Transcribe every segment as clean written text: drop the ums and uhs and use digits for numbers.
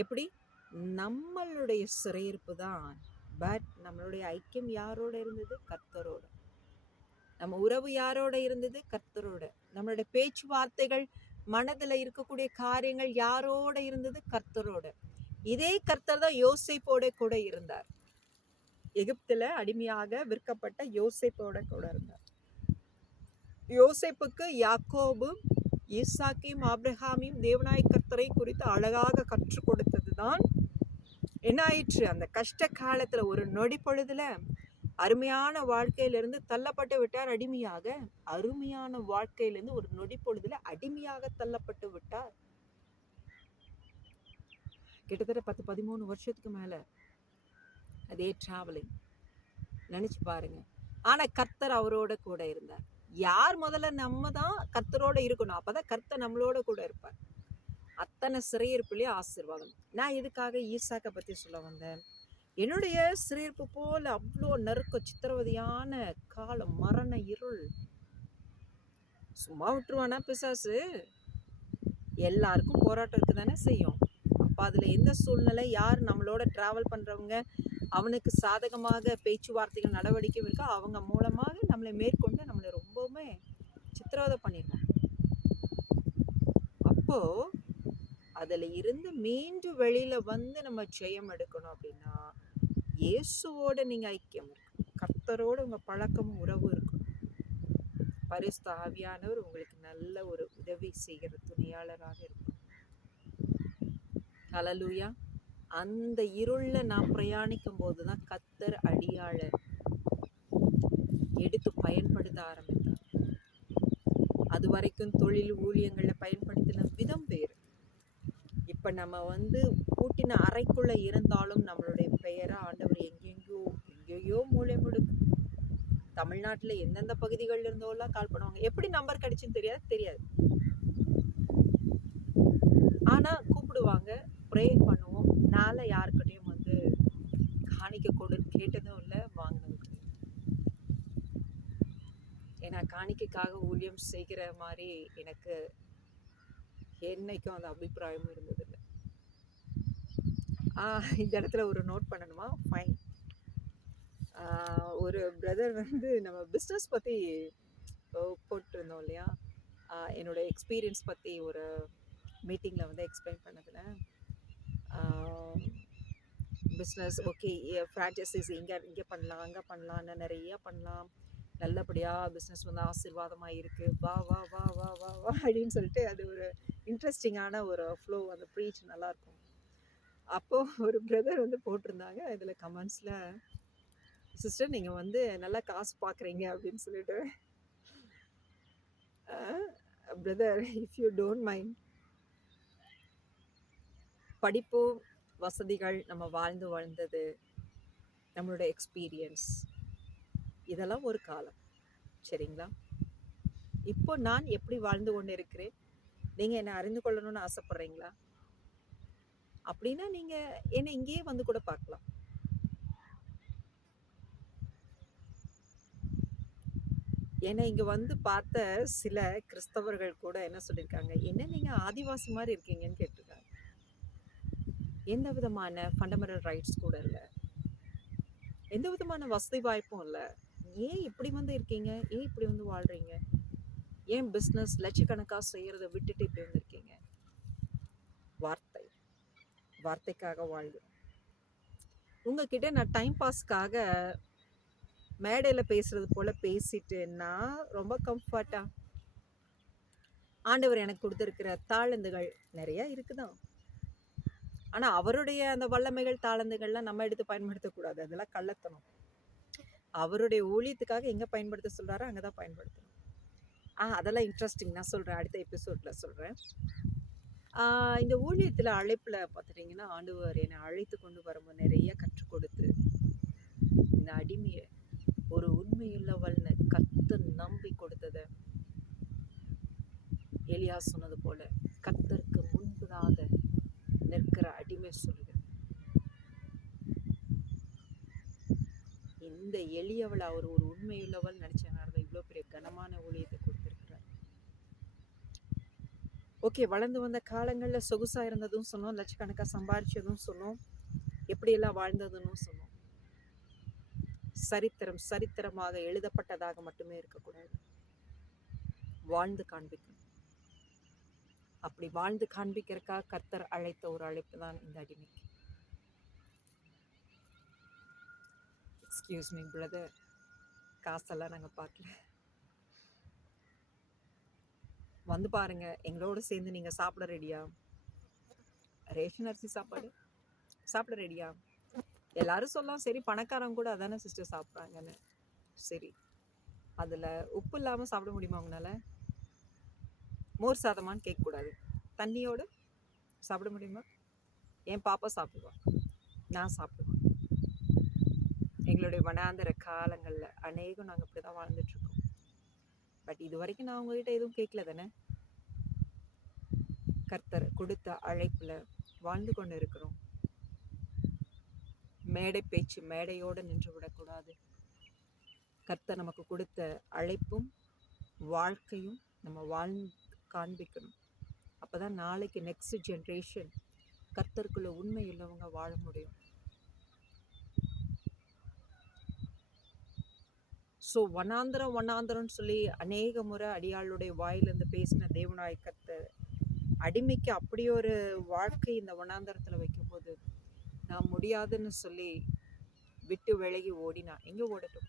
எப்படி? நம்மளுடைய சிறையிருப்பு தான். பட் நம்மளுடைய ஐக்கியம் யாரோட இருந்தது? கர்த்தரோட. நம்ம உறவு யாரோட இருந்தது? கர்த்தரோட. நம்மளுடைய பேச்சுவார்த்தைகள், மனதுல இருக்கக்கூடிய காரியங்கள் யாரோட இருந்தது? கர்த்தரோட. இதே கர்த்தர் தான் யோசேப்போட கூட இருந்தார். எகிப்துல அடிமையாக விற்கப்பட்ட யோசேப்போட கூட இருந்தார். யோசேப்புக்கு யாக்கோபு ஈசாக்கையும் ஆபிரகாமையும் தேவனாய் கர்த்தரை குறித்து அழகாக கற்றுக் கொடுத்ததுதான் என்ன ஆயிற்று? அந்த கஷ்ட காலத்துல ஒரு நொடி பொழுதுல அருமையான வாழ்க்கையிலிருந்து தள்ளப்பட்டு விட்டார் அடிமையாக. அருமையான வாழ்க்கையிலிருந்து ஒரு நொடி பொழுதுல அடிமையாக தள்ளப்பட்டு விட்டார். கிட்டத்தட்ட 10-13 வருஷத்துக்கு மேல அதே டிராவலிங் நினைச்சு பாருங்க. ஆனா கர்த்தர் அவரோட கூட இருந்தார். யார் முதல்ல? நம்ம தான் கர்த்தரோட இருக்கணும். அப்பதான் கர்த்தர் நம்மளோட கூட இருப்பார். அத்தனை சிறையிருப்புலயே ஆசீர்வாதம். நான் எதுக்காக ஈசாக்க பத்தி சொல்ல வந்தேன்? என்னுடைய சிறையிருப்பு போல அவ்வளோ நெருக்க சித்திரவதையான காலம், மரண இருள். சும்மா விட்டுருவானா பிசாசு? எல்லாருக்கும் போராட்டம் இருக்கு தானே செய்யும். அப்ப அதுல எந்த சூழ்நிலை, யார் நம்மளோட டிராவல் பண்றவங்க, அவனுக்கு சாதகமாக பேச்சுவார்த்தைகள் நடவடிக்கை இருக்கோ அவங்க மூலமாக நம்மளை மேற்கொண்டு நம்மளை ரொம்பவுமே சித்திரவதை பண்ணிடுவான். அப்போ அதுல இருந்து மீண்டும் வெளியில வந்து நம்ம ஜெயம் எடுக்கணும் அப்படின்னா இயேசுவோட நீங்க ஐக்கியம் இருக்கணும். கர்த்தரோட உங்க பழக்கமும் உறவு இருக்கணும். பரிசுத்த ஆவியானவர் உங்களுக்கு நல்ல ஒரு உதவி செய்கிற துணையாளராக இருக்கும். ஹல்லேலூயா. அந்த இருள்ல நான் பிரயாணிக்கும் போதுதான் கர்த்தர் அடியாளர் எடுத்து பயன்படுத்த ஆரம்பித்தார். அது வரைக்கும் தொழில் ஊழியங்களை பயன்படுத்தின விதம் வேறு. இப்ப நம்ம பூட்டின அறைக்குள்ள இருந்தாலும் நம்மளுடைய பெயரை ஆண்டவர் எங்கெங்கயோ மூளை முடுக்கு தமிழ்நாட்டுல எந்தெந்த பகுதிகளில் இருந்தோலாம் கால் பண்ணுவாங்க. எப்படி நம்பர் கிடைச்சுன்னு தெரியாது. ஆனா கூப்பிடுவாங்க, ப்ரே பண்ணுவோம். நாள யாருக்கிட்டையும் காணிக்க கொடுன்னு கேட்டதும் இல்லை, வாங்கினதும் கிடையாது. ஏன்னா காணிக்கைக்காக ஊழியம் செய்கிற மாதிரி எனக்கு என்னைக்கும் அந்த அபிப்பிராயமும் இருந்ததில்லை. இந்த இடத்துல ஒரு நோட் பண்ணணுமா? ஃபைன். ஒரு பிரதர் நம்ம பிஸ்னஸ் பற்றி போட்டிருந்தோம் இல்லையா? என்னோட எக்ஸ்பீரியன்ஸ் பற்றி ஒரு மீட்டிங்கில் எக்ஸ்பிளைன் பண்ணதில் பிஸ்னஸ் ஓகே, ஃப்ரான்ச்சைசிஸ் இங்கே பண்ணலாம், அங்கே பண்ணலான்னு நிறையா பண்ணலாம், நல்லபடியாக பிஸ்னஸ் ஆசீர்வாதமாக இருக்குது, வா வா வா வா வா வா அப்படின்னு சொல்லிட்டு அது ஒரு இன்ட்ரெஸ்டிங்கான ஒரு ஃப்ளோ, அந்த ப்ரீச் நல்லாயிருக்கும். அப்போது ஒரு பிரதர் போட்டிருந்தாங்க இதில் கமெண்ட்ஸில், சிஸ்டர் நீங்கள் நல்லா காசு பார்க்குறீங்க அப்படின்னு சொல்லிட்டு, brother if you don't mind, படிப்பு வசதிகள் நம்ம வாழ்ந்தது நம்மளோட எக்ஸ்பீரியன்ஸ் இதெல்லாம் ஒரு காலம், சரிங்களா? இப்போ நான் எப்படி வாழ்ந்து கொண்டு இருக்கிறேன், நீங்கள் என்னை அறிந்து கொள்ளணும்னு ஆசைப்படுறீங்களா? அப்படின்னா நீங்கள் என்னை இங்கேயே கூட பார்க்கலாம். ஏன்னா இங்கே பார்த்த சில கிறிஸ்தவர்கள் கூட என்ன சொல்லியிருக்காங்க, என்ன நீங்கள் ஆதிவாசி மாதிரி இருக்கீங்கன்னு கேட்டிருக்காங்க. எந்த விதமான ஃபண்டமெண்டல் ரைட்ஸ் கூட இல்லை, எந்த விதமான வசதி வாய்ப்பும் இல்லை. ஏன் இப்படி இருக்கீங்க? ஏன் இப்படி வாழ்கிறீங்க? ஏன் பிஸ்னஸ் லட்சக்கணக்காக செய்கிறத விட்டுட்டு இப்படி இருக்கீங்க? வார்த்தைக்காக வாழ்வு. உங்ககிட்ட நான் டைம் பாஸ்க்காக மேடையில் பேசுறது போல பேசிட்டு நான் ரொம்ப கம்ஃபர்ட்டா, ஆண்டவர் எனக்கு கொடுத்துருக்கிற தாளந்துகள் நிறைய இருக்குதான். ஆனால் அவருடைய அந்த வல்லமைகள் தாளந்துகள்லாம் நம்ம எடுத்து பயன்படுத்தக்கூடாது, அதெல்லாம் கள்ளத்தனம். அவருடைய ஊழியத்துக்காக எங்கே பயன்படுத்த சொல்கிறாரோ அங்கே தான் பயன்படுத்தணும். அதெல்லாம் இன்ட்ரெஸ்டிங், நான் சொல்கிறேன், அடுத்த எபிசோடில் சொல்கிறேன். இந்த ஊழியத்தில் அழைப்பில் பார்த்துட்டிங்கன்னா ஆண்டவர் என்னை அழைத்து கொண்டு வரும்போது நிறைய கற்றுக் கொடுத்து, இந்த அடிமையை ஒரு உண்மையுள்ளவள்னு கர்த்தர் நம்பி கொடுத்ததை எலியா சொன்னது போல கர்த்தருக்கு முன்பதாக நிற்கிற அடிமை சொல்லுது. இந்த எளியவள் அவர் ஒரு உண்மையுள்ளவள் நினைச்சனால இவ்வளோ பெரிய கனமான ஊழியத்தை கொடுத்திருக்கிறார். ஓகே, வளர்ந்து வந்த காலங்களில் சொகுசாக இருந்ததும் சொன்னோம், லட்சக்கணக்காக சம்பாதிச்சதும் சொன்னோம், எப்படியெல்லாம் வாழ்ந்ததுன்னு சொன்னோம். சரித்திரம் சரித்திரமாக எழுதப்பட்டதாக மட்டுமே இருக்கக்கூடாது, வாழ்ந்து காண்பிக்கணும். அப்படி வாழ்ந்து காண்பிக்கிறதுக்காக கர்த்தர் அழைத்த ஒரு அழைப்பு தான் இந்த அடிமைக்கு. எக்ஸ்கியூஸ் மீ பிரதர், காசெல்லாம் நாங்கள் பார்க்கல, வந்து பாருங்க, எங்களோட சேர்ந்து நீங்கள் சாப்பிட ரெடியா? ரேஷன் அரிசி சாப்பாடு சாப்பிட ரெடியா? எல்லாரும் சொல்லலாம், சரி பணக்காரங்க கூட அதானே சிஸ்டர் சாப்பிட்றாங்கன்னு. சரி, அதில் உப்பு இல்லாமல் சாப்பிட முடியுமா உங்களால? மோர் சாதமான்னு கேட்கக்கூடாது, தண்ணியோடு சாப்பிட முடியுமா? என் பாப்பா சாப்பிடுவான், நான் சாப்பிடுவேன். எங்களுடைய வனாந்தர காலங்களில் அநேகம் நாங்கள் இப்படி தான் வாழ்ந்துட்டுருக்கோம். பட் இது வரைக்கும் நான் உங்ககிட்ட எதுவும் கேட்கல தானே. கர்த்தர் கொடுத்த அழைப்பில் வாழ்ந்து கொண்டு இருக்கிறோம். மேடை பேச்சு மேடையோடு நின்று விடக்கூடாது. கர்த்தர் நமக்கு கொடுத்த அழைப்பும் வாழ்க்கையும் நம்ம வாழ்ந்து காண்பிக்கணும். அப்போ தான் நாளைக்கு நெக்ஸ்ட் ஜென்ரேஷன் கர்த்தருக்குள்ள உண்மை உள்ளவங்க வாழ முடியும். ஸோ வனாந்திரம்னு சொல்லி அநேக முறை அடியாளுடைய வாயிலிருந்து பேசின தேவனாய் கர்த்தர் அடிமைக்கு அப்படி ஒரு வாழ்க்கை இந்த வனாந்தரத்தில் வைக்கும்போது, நான் முடியாதுன்னு சொல்லி விட்டு விலகி ஓடினா எங்கே ஓடட்டும்?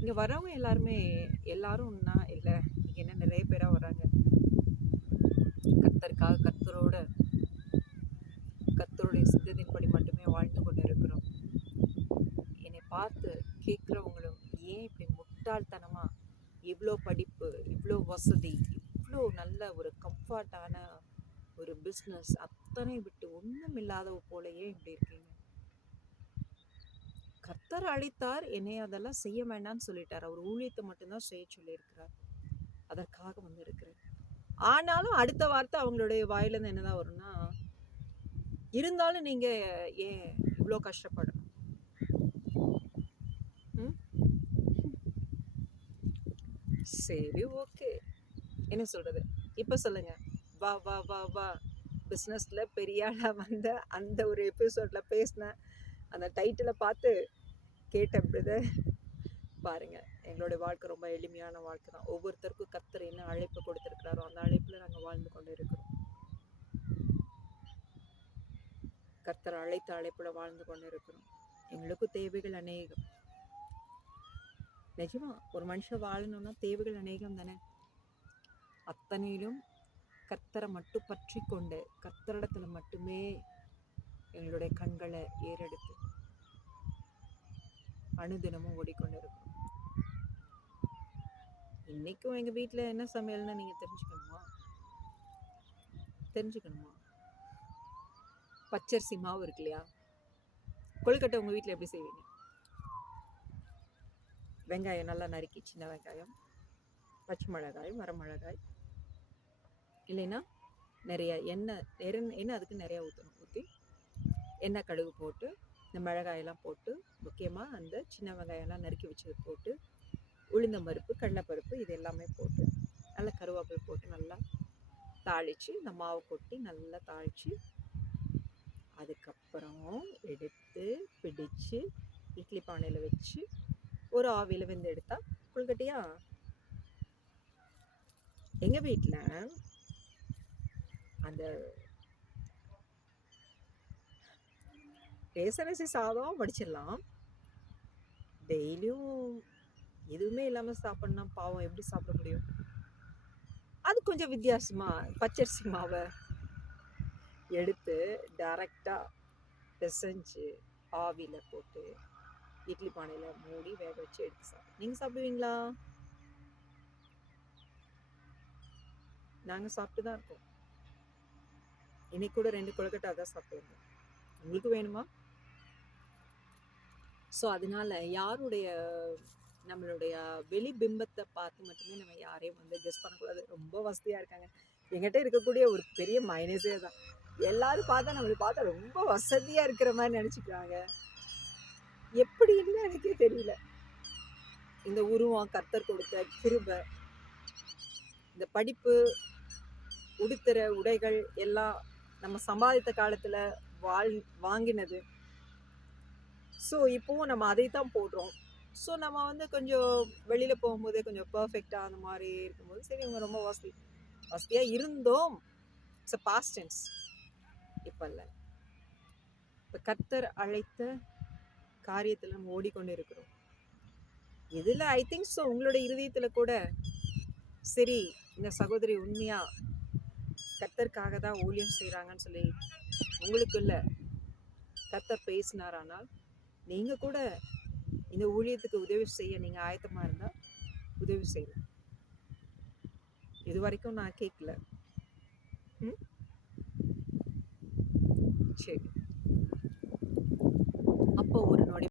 இங்கே வரவங்க எல்லாருமே எல்லாரும்னா இல்லை, இங்கே என்ன நிறைய பேராக வராங்க, கர்த்தருக்காக கர்த்தருடைய சித்தத்தின்படி மட்டுமே வாழ்ந்து கொண்டு இருக்கிறோம். என்னை பார்த்து கேட்குறவங்களும் ஏன் இப்படி முட்டாள்தனமாக இவ்வளோ படிப்பு, இவ்வளோ வசதி, இவ்வளோ நல்ல ஒரு கம்ஃபர்டான ஒரு பிஸ்னஸ் அத்தனை விட்டு ஒன்றும் இல்லாதவ போல ஏன் இப்படி இருக்கீங்க? கர்த்தர் அழைத்தார், என்னை அதெல்லாம் செய்ய வேண்டாம்னு சொல்லிட்டார். அவர் ஊழியத்தை மட்டும்தான் செய்ய சொல்லியிருக்கிறார், அதற்காக வந்து இருக்கிறேன். ஆனாலும் அடுத்த வார்த்தை அவங்களுடைய வாயிலிருந்து என்னதான் வரும்னா, இருந்தாலும் நீங்க ஏன் இவ்வளோ கஷ்டப்படணும்? சரி, ஓகே, என்ன சொல்றது? இப்போ சொல்லுங்க, வா வா வா வா பிஸ்னஸ்ல பெரிய ஆளா வந்த அந்த ஒரு எபிசோட்ல பேசின அந்த டைட்டிலை பார்த்து கேட்ட பிரதர் பாருங்க, எங்களுடைய வாழ்க்கை ரொம்ப எளிமையான வாழ்க்கை தான். ஒவ்வொருத்தருக்கும் கர்த்தர் என்ன அழைப்பு கொடுத்திருக்கிறாரோ அந்த அழைப்புல நாங்கள் வாழ்ந்து கொண்டு இருக்கிறோம். கர்த்தர் அழைத்த அழைப்புல வாழ்ந்து கொண்டு இருக்கிறோம். எங்களுக்கும் தேவைகள் அநேகம். நிஜமா ஒரு மனுஷன் வாழணும்னா தேவைகள் அநேகம் தானே. அத்தனையிலும் கர்த்தரை மட்டும் பற்றி கொண்டு கர்த்தரிடத்துல மட்டுமே எங்களுடைய கண்களை ஏறெடுத்து அனுதினமும் ஓடிக்கொண்டு இருக்கிறோம். இன்னைக்கும் எங்க வீட்டுல என்ன சமையல்னு நீங்க தெரிஞ்சுக்கணுமா? பச்சரிசி மாவு இருக்கு இல்லையா, கொழுக்கட்டை உங்க வீட்டுல எப்படி செய்வீங்க? வெங்காயம் நல்லா நறுக்கி, சின்ன வெங்காயம், பச்சை மிளகாய், வரமிளகாய், இல்லைன்னா நிறைய எண்ணெய் அதுக்கு நிறையா ஊற்றணும். ஊற்றி எண்ணெய் கடுகு போட்டு இந்த மிளகாயெல்லாம் போட்டு, முக்கியமாக அந்த சின்ன வெங்காயம்லாம் நறுக்கி வச்சது போட்டு, உளுந்தம் பருப்பு, கடலைப்பருப்பு இது எல்லாமே போட்டு நல்லா கருவேப்பிலை போட்டு நல்லா தாளித்து இந்த மாவு கொட்டி நல்லா தாளித்து, அதுக்கப்புறம் எடுத்து பிடிச்சு இட்லி பானையில் வச்சு ஒரு ஆவியில் வெந்து எடுத்தா கொழுக்கட்டையா. எங்கள் வீட்டில் அந்த ரேசனரிசி சாதம் வடிச்சிடலாம், டெய்லியும் எதுவுமே இல்லாமல் சாப்பிட்னா பாவம் எப்படி சாப்பிட முடியும்? அது கொஞ்சம் வித்தியாசமாக பச்சரிசி மாவை எடுத்து டைரெக்டாக பிசைஞ்சு ஆவியில் போட்டு இட்லி பானையில் மூடி வேக வச்சு எடுத்து சாப்பிடுவோம். நீங்கள் சாப்பிடுவீங்களா? நாங்கள் சாப்பிட்டு தான் இருக்கோம். இன்னைக்கு கூட 2 கொழுக்கட்டை தான் சாப்பிடுவோம். உங்களுக்கு வேணுமா? ஸோ அதனால யாருடைய நம்மளுடைய வெளி பிம்பத்தை பார்த்து மட்டுமே நம்ம யாரையும் வந்து கெஸ் பண்ணக்கூடாது. ரொம்ப வசதியாக இருக்காங்க, எங்கிட்ட இருக்கக்கூடிய ஒரு பெரிய மைனஸே தான். எல்லாரும் பார்த்தா நம்மளை பார்த்தா ரொம்ப வசதியாக இருக்கிற மாதிரி நினச்சிக்கிறாங்க. எப்படின்னு எனக்கே தெரியல. இந்த உருவம் கர்த்தர் கொடுத்த கிருபை, இந்த படிப்பு, உடுத்துற உடைகள் எல்லாம் நம்ம சம்பாதித்த காலத்துல வாங்கினது. ஸோ இப்போவும் நம்ம அதை தான் போடுறோம். ஸோ நம்ம வந்து கொஞ்சம் வெளியில போகும்போதே கொஞ்சம் பர்ஃபெக்டா அந்த மாதிரி இருக்கும்போது சரி இவங்க ரொம்ப வசதியா இருந்தோம். It's past tense. இப்ப இல்ல. இப்ப கர்த்தர் அழைத்த காரியத்துல நம்ம ஓடிக்கொண்டு இருக்கிறோம். இதுல ஐ திங்க் ஸோ உங்களோட இருதயத்துல கூட சரி இந்த சகோதரி உண்மையா கர்த்தருக்காக தான் ஊழியம் செய்றாங்கன்னு சொல்லி உங்களுக்குள்ள கர்த்தர் பேசினாரானால் நீங்க கூட இந்த ஊழியத்துக்கு உதவி செய்ய நீங்க ஆயத்தமா இருந்தா உதவி செய்யலாம். இது வரைக்கும் நான் கேட்கல. சரி, அப்போ ஒரு நொடி